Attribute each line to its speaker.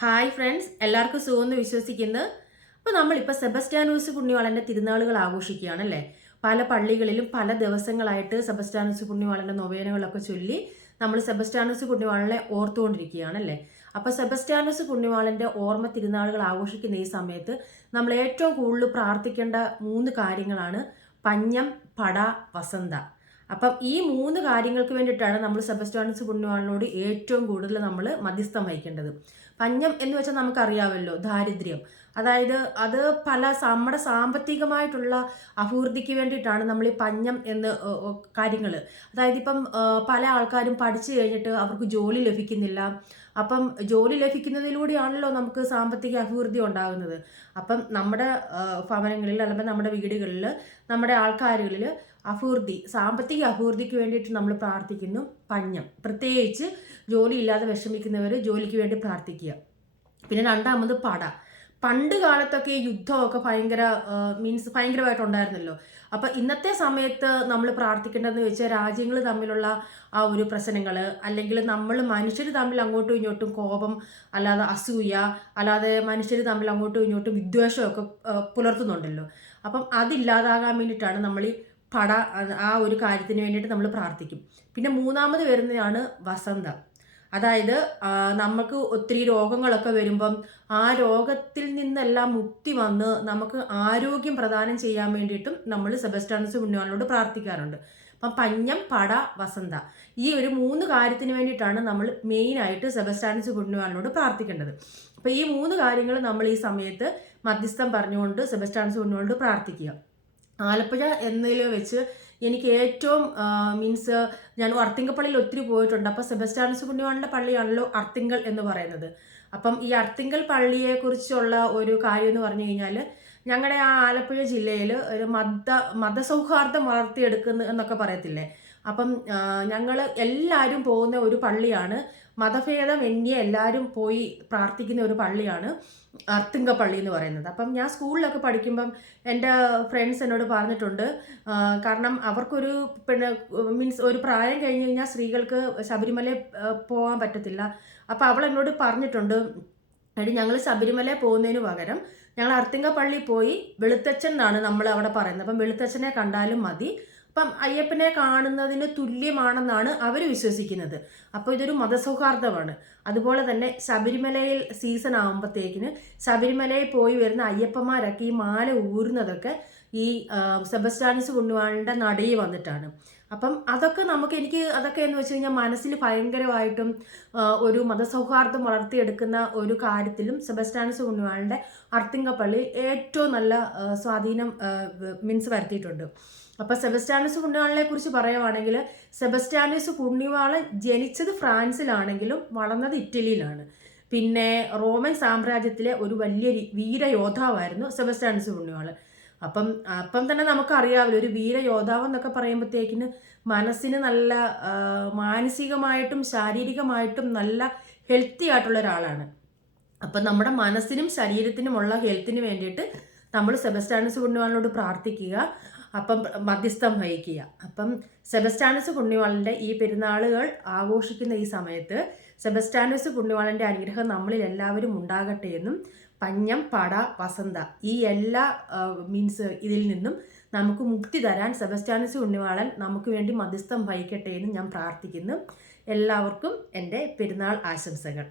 Speaker 1: Hi friends എല്ലാവർക്കും സുഖമെന്ന് വിശ്വസിക്കുന്നു. അപ്പോൾ നമ്മളിപ്പോൾ സെബസ്റ്റാനൂസ് പുണ്യവാളന്റെ തിരുനാളുകൾ ആഘോഷിക്കുകയാണല്ലേ? പല പള്ളികളിലും പല ദിവസങ്ങളായിട്ട് സെബസ്റ്റാനൂസ് പുണ്യവാളന്റെ നൊവേനകളൊക്കെ ചൊല്ലി നമ്മൾ സെബസ്റ്റാനൂസ് പുണ്യവാളനെ ഓർത്തുകൊണ്ടിരിക്കുകയാണല്ലേ? അപ്പോൾ സെബസ്റ്റാനൂസ് പുണ്യവാളന്റെ ഓർമ്മ തിരുനാളുകൾ ആഘോഷിക്കുന്ന ഈ സമയത്ത് നമ്മൾ ഏറ്റവും കൂടുതൽ പ്രാർത്ഥിക്കേണ്ട മൂന്ന് കാര്യങ്ങളാണ് പഞ്ഞം പട വസന്ത. അപ്പം ഈ മൂന്ന് കാര്യങ്ങൾക്ക് വേണ്ടിയിട്ടാണ് നമ്മൾ സെബസ്റ്റാനസ് പുണ്യവാളിനോട് ഏറ്റവും കൂടുതൽ നമ്മൾ മധ്യസ്ഥം വഹിക്കേണ്ടത്. പഞ്ഞം എന്ന് വെച്ചാൽ നമുക്കറിയാമല്ലോ ദാരിദ്ര്യം. അതായത് അത് പല നമ്മുടെ സാമ്പത്തികമായിട്ടുള്ള അഭിവൃദ്ധിക്ക് വേണ്ടിയിട്ടാണ് നമ്മൾ ഈ പഞ്ഞം എന്ന് കാര്യങ്ങൾ. അതായത് ഇപ്പം പല ആൾക്കാരും പഠിച്ചു കഴിഞ്ഞിട്ട് അവർക്ക് ജോലി ലഭിക്കുന്നില്ല. അപ്പം ജോലി ലഭിക്കുന്നതിലൂടെയാണല്ലോ നമുക്ക് സാമ്പത്തിക അഭിവൃദ്ധി ഉണ്ടാകുന്നത്. അപ്പം നമ്മുടെ ഭവനങ്ങളിൽ അല്ലെങ്കിൽ നമ്മുടെ വീടുകളിൽ നമ്മുടെ ആൾക്കാരുകളിൽ അഭിവൃദ്ധി സാമ്പത്തിക അഭിവൃദ്ധിക്ക് വേണ്ടിയിട്ട് നമ്മൾ പ്രാർത്ഥിക്കുന്നു. പഞ്ഞം പ്രത്യേകിച്ച് ജോലിയില്ലാതെ വിഷമിക്കുന്നവർ ജോലിക്ക് വേണ്ടി പ്രാർത്ഥിക്കുക. പിന്നെ രണ്ടാമത് പട. പണ്ട് കാലത്തൊക്കെ യുദ്ധമൊക്കെ ഭയങ്കര മീൻസ് ഭയങ്കരമായിട്ടുണ്ടായിരുന്നല്ലോ അപ്പം ഇന്നത്തെ സമയത്ത് നമ്മൾ പ്രാർത്ഥിക്കേണ്ടതെന്ന് വെച്ചാൽ രാജ്യങ്ങൾ തമ്മിലുള്ള ആ ഒരു പ്രശ്നങ്ങൾ അല്ലെങ്കിൽ നമ്മൾ മനുഷ്യർ തമ്മിൽ അങ്ങോട്ടും ഇങ്ങോട്ടും കോപം അല്ലാതെ അസൂയ അല്ലാതെ മനുഷ്യർ തമ്മിൽ അങ്ങോട്ടും ഇങ്ങോട്ടും വിദ്വേഷമൊക്കെ പുലർത്തുന്നുണ്ടല്ലോ. അപ്പം അതില്ലാതാകാൻ വേണ്ടിയിട്ടാണ് നമ്മൾ ഈ പട ആ ഒരു കാര്യത്തിന് വേണ്ടിയിട്ട് നമ്മൾ പ്രാർത്ഥിക്കും. പിന്നെ മൂന്നാമത് വരുന്നതാണ് വസന്തം. അതായത് നമുക്ക് ഒത്തിരി രോഗങ്ങളൊക്കെ വരുമ്പം ആ രോഗത്തിൽ നിന്നെല്ലാം മുക്തി വന്ന് നമുക്ക് ആരോഗ്യം പ്രദാനം ചെയ്യാൻ വേണ്ടിയിട്ടും നമ്മൾ സെബസ്റ്റാൻസ് പുണ്യവാനോട് പ്രാർത്ഥിക്കാറുണ്ട്. അപ്പം പഞ്ഞം പട വസന്ത. ഈ ഒരു മൂന്ന് കാര്യത്തിന് വേണ്ടിയിട്ടാണ് നമ്മൾ മെയിനായിട്ട് സെബസ്റ്റാൻസ് പുണ്യവാനോട് പ്രാർത്ഥിക്കേണ്ടത്. അപ്പം ഈ മൂന്ന് കാര്യങ്ങൾ നമ്മൾ ഈ സമയത്ത് മധ്യസ്ഥം പറഞ്ഞുകൊണ്ട് സെബസ്റ്റാൻസ് പുണ്യവാനോട് പ്രാർത്ഥിക്കുക. ആലപ്പുഴ എന്നതിൽ വെച്ച് എനിക്ക് ഏറ്റവും മീൻസ് ഞാൻ അർത്തിങ്കപ്പള്ളിയിൽ ഒത്തിരി പോയിട്ടുണ്ട്. അപ്പോൾ സെബസ്റ്റാനസ് പുണ്യവാണിന്റെ പള്ളിയാണല്ലോ അർത്തിങ്കൽ എന്ന് പറയുന്നത്. അപ്പം ഈ അർത്തിങ്കൽ പള്ളിയെക്കുറിച്ചുള്ള ഒരു കാര്യം എന്ന് പറഞ്ഞു കഴിഞ്ഞാൽ ഞങ്ങളുടെ ആ ആലപ്പുഴ ജില്ലയിൽ ഒരു മത മതസൗഹാർദ്ദം വളർത്തിയെടുക്കുന്നു എന്നൊക്കെ പറയത്തില്ലേ? അപ്പം ഞങ്ങൾ എല്ലാവരും പോകുന്ന ഒരു പള്ളിയാണ്. മതഭേദം എണ്ണിയ എല്ലാവരും പോയി പ്രാർത്ഥിക്കുന്ന ഒരു പള്ളിയാണ്. അർത്തിങ്ക പള്ളി എന്ന് പറയുന്നത്. അപ്പം ഞാൻ സ്കൂളിലൊക്കെ പഠിക്കുമ്പം എന്റെ ഫ്രണ്ട്സ് എന്നോട് പറഞ്ഞിട്ടുണ്ട് കാരണം അവർക്കൊരു പിന്നെ മീൻസ് ഒരു പ്രായം കഴിഞ്ഞ് കഴിഞ്ഞാൽ സ്ത്രീകൾക്ക് ശബരിമല പോകാൻ പറ്റത്തില്ല. അപ്പോൾ അവൾ എന്നോട് പറഞ്ഞിട്ടുണ്ട് എടി ഞങ്ങൾ ശബരിമല പോകുന്നതിന് പകരം ഞങ്ങൾ അർത്തിങ്ക പള്ളി പോയി വെളുത്തച്ഛൻ എന്നാണ് നമ്മൾ അവിടെ പറയുന്നത്. അപ്പം വെളുത്തച്ഛനെ കണ്ടാലും മതി. അപ്പം അയ്യപ്പനെ കാണുന്നതിന് തുല്യമാണെന്നാണ് അവർ വിശ്വസിക്കുന്നത്. അപ്പോൾ ഇതൊരു മതസൗഹാർദ്ദമാണ്. അതുപോലെ തന്നെ ശബരിമലയിൽ സീസൺ ആകുമ്പോഴത്തേക്കിന് ശബരിമലയിൽ പോയി വരുന്ന അയ്യപ്പന്മാരൊക്കെ ഈ മാല ഊരുന്നതൊക്കെ ഈ സെബസ്റ്റാനിസ് കൊണ്ടുപോകേണ്ട നടയിൽ വന്നിട്ടാണ്. അപ്പം അതൊക്കെ നമുക്ക് എനിക്ക് അതൊക്കെ എന്ന് വെച്ച് കഴിഞ്ഞാൽ മനസ്സിൽ ഭയങ്കരമായിട്ടും ഒരു മതസൗഹാർദ്ദം വളർത്തിയെടുക്കുന്ന ഒരു കാര്യത്തിലും സെബസ്റ്റാനിസ് കൊണ്ടുപോകേണ്ട അർത്തിങ്കപ്പള്ളി ഏറ്റവും നല്ല സ്വാധീനം മീൻസ് വരുത്തിയിട്ടുണ്ട്. അപ്പോൾ സെബസ്റ്റാനസ് പുണ്യവാളനെ കുറിച്ച് പറയുവാണെങ്കിൽ സെബസ്റ്റാനസ് പുണ്യവാളൻ ജനിച്ചത് ഫ്രാൻസിലാണെങ്കിലും വളർന്നത് ഇറ്റലിയിലാണ്. പിന്നെ റോമൻ സാമ്രാജ്യത്തിലെ ഒരു വലിയ വീരയോദ്ധാവായിരുന്നു സെബസ്റ്റാനസ് പുണ്യവാളൻ അപ്പം അപ്പം തന്നെ നമുക്കറിയാമല്ലോ ഒരു വീരയോദ്ധാവ് എന്നൊക്കെ പറയുമ്പോഴത്തേക്കിന് മനസ്സിന് നല്ല മാനസികമായിട്ടും ശാരീരികമായിട്ടും നല്ല ഹെൽത്തി ആയിട്ടുള്ള ഒരാളാണ്. അപ്പം നമ്മുടെ മനസ്സിനും ശരീരത്തിനുമുള്ള ഹെൽത്തിന് വേണ്ടിയിട്ട് നമ്മൾ സെബസ്റ്റാനസ് പുണ്യവാളിനോട് പ്രാർത്ഥിക്കുക. അപ്പം മധ്യസ്ഥം വഹിക്കുക. അപ്പം സെബസ്റ്റാനസ് പുണ്യവാളന്റെ ഈ പെരുന്നാളുകൾ ആഘോഷിക്കുന്ന ഈ സമയത്ത് സെബസ്റ്റാനസ് പുണ്യവാളന്റെ അനുഗ്രഹം നമ്മളിൽ എല്ലാവരും ഉണ്ടാകട്ടെ എന്നും പഞ്ഞം പട വസന്ത ഈ എല്ലാ മീൻസ് ഇതിൽ നിന്നും നമുക്ക് മുക്തി തരാൻ സെബസ്റ്റാനസ് പുണ്യവാളൻ നമുക്ക് വേണ്ടി മധ്യസ്ഥം വഹിക്കട്ടെ എന്നും ഞാൻ പ്രാർത്ഥിക്കുന്നു. എല്ലാവർക്കും എന്റെ പെരുന്നാൾ ആശംസകൾ.